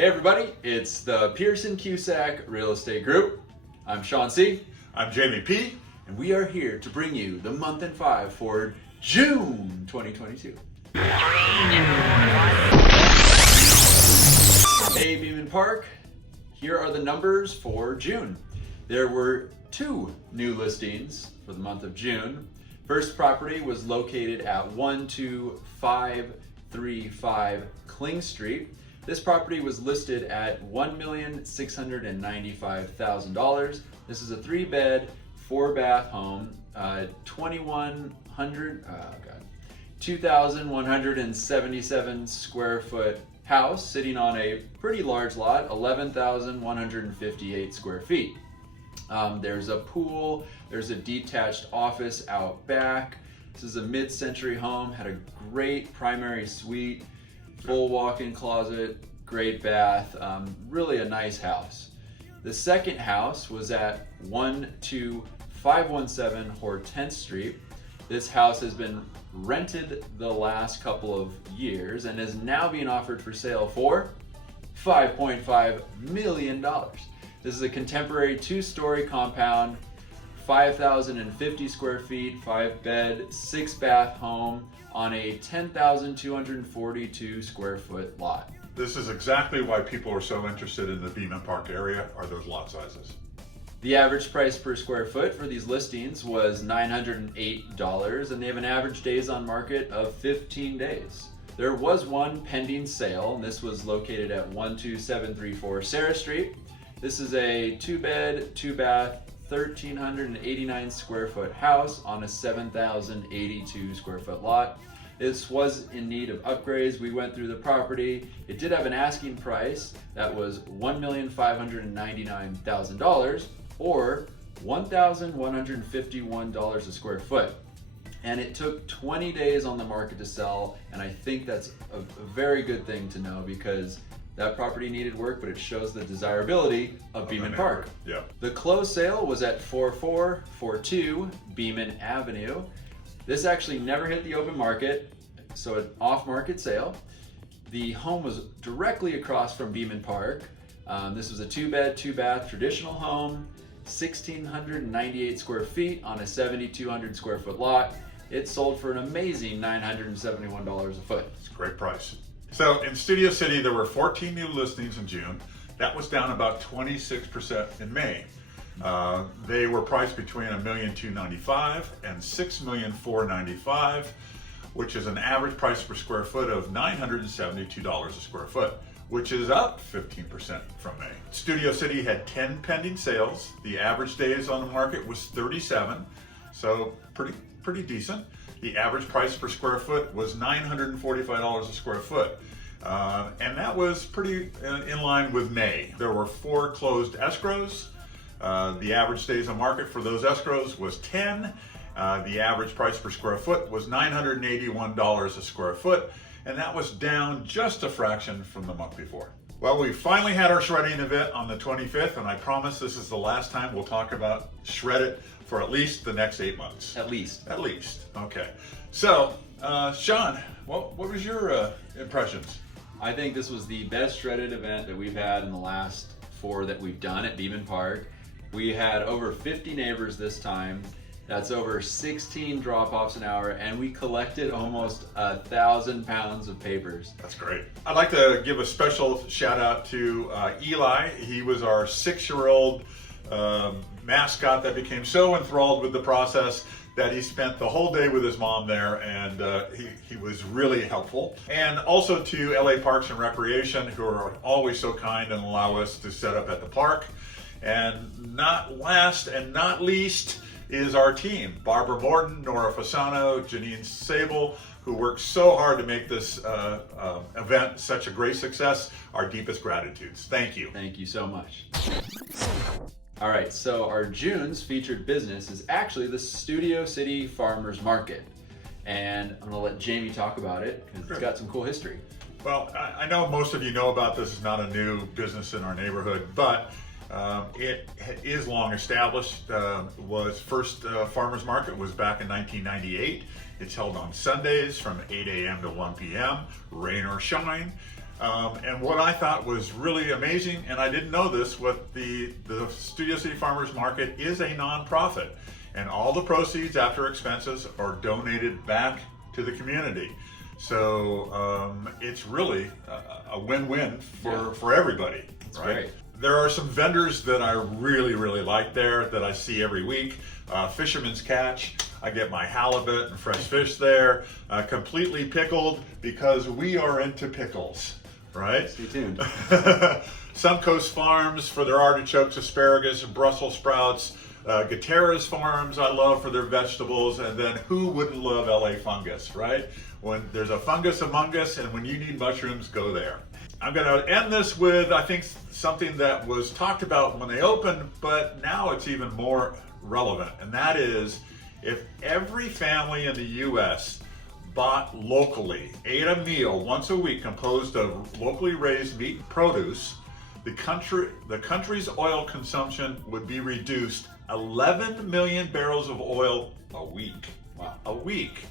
Hey everybody, it's the Pearson Cusack Real Estate Group. I'm Sean C. I'm Jamie P. And we are here to bring you the month in 5 for June 2022. Hey Beeman Park, here are the numbers for June. There were 2 new listings for the month of June. First property was located at 12535 Kling Street. This property was listed at $1,695,000. This is a 3-bed, 4-bath home, 2,177 square foot house sitting on a pretty large lot, 11,158 square feet. There's a pool, there's a detached office out back. This is a mid-century home, had a great primary suite, full walk-in closet, great bath, really a nice house. The second house was at 12517 Hortense Street. This house has been rented the last couple of years and is now being offered for sale for $5.5 million. This is a contemporary 2-story compound, 5,050 square feet, 5-bed, 6-bath home on a 10,242 square foot lot. This is exactly why people are so interested in the Beeman Park area, are those lot sizes. The average price per square foot for these listings was $908, and they have an average days on market of 15 days. There was one pending sale, and this was located at 12734 Sarah Street. This is a 2-bed, 2-bath, 1,389 square foot house on a 7,082 square foot lot. This was in need of upgrades. We went through the property. It did have an asking price that was $1,599,000 or $1,151 a square foot. And it took 20 days on the market to sell, and I think that's a very good thing to know because that property needed work, but it shows the desirability of Beeman Park. Yeah. The closed sale was at 4442 Beeman Avenue. This actually never hit the open market, so an off-market sale. The home was directly across from Beeman Park. This was a 2-bed, 2-bath traditional home, 1,698 square feet on a 7,200 square foot lot. It sold for an amazing $971 a foot. It's a great price. So in Studio City, there were 14 new listings in June. That was down about 26% in May. They were priced between $1,295,000 and $6,495,000, which is an average price per square foot of $972 a square foot, which is up 15% from May. Studio City had 10 pending sales. The average days on the market was 37, so pretty decent. The average price per square foot was $945 a square foot. And that was pretty in line with May. There were 4 closed escrows. The average days on market for those escrows was 10. The average price per square foot was $981 a square foot, and that was down just a fraction from the month before. Well, we finally had our shredding event on the 25th, and I promise this is the last time we'll talk about shred it for at least the next 8 months. At least. At least. Okay. So, Sean, what was your impressions? I think this was the best shredded event that we've had in the last 4 that we've done at Beeman Park. We had over 50 neighbors this time. That's over 16 drop-offs an hour, and we collected almost 1,000 pounds of papers. That's great. I'd like to give a special shout out to Eli. He was our 6-year-old mascot that became so enthralled with the process that he spent the whole day with his mom there, and he was really helpful. And also to LA Parks and Recreation, who are always so kind and allow us to set up at the park. And not last and not least is our team, Barbara Morton, Nora Fasano, Janine Sable, who worked so hard to make this event such a great success. Our deepest gratitudes. Thank you. Thank you so much. All right, so our June's featured business is actually the Studio City Farmers Market. And I'm gonna let Jamie talk about it because it's got some cool history. Well, I know most of you know about this. It's not a new business in our neighborhood, but it is long established. Was first farmers market was back in 1998. It's held on Sundays from 8 a.m. to 1 p.m., rain or shine. And what I thought was really amazing, and I didn't know this, what the Studio City Farmers Market is a nonprofit, and all the proceeds after expenses are donated back to the community. So it's really a win-win for everybody. That's right? great. There are some vendors that I really like there that I see every week. Fisherman's Catch. I get my halibut and fresh fish there, completely pickled because we are into pickles, right? Stay tuned. Suncoast Farms for their artichokes, asparagus, and Brussels sprouts. Gutierrez Farms I love for their vegetables, and then who wouldn't love LA Fungus, right? When there's a fungus among us and when you need mushrooms, go there. I'm going to end this with, I think, something that was talked about when they opened, but now it's even more relevant, and that is if every family in the U.S. bought locally, ate a meal once a week composed of locally raised meat and produce, the country's oil consumption would be reduced 11 million barrels of oil a week. Wow. A week.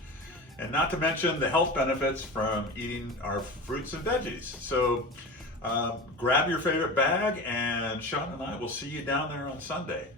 And not to mention the health benefits from eating our fruits and veggies. So grab your favorite bag, and Sean and I will see you down there on Sunday.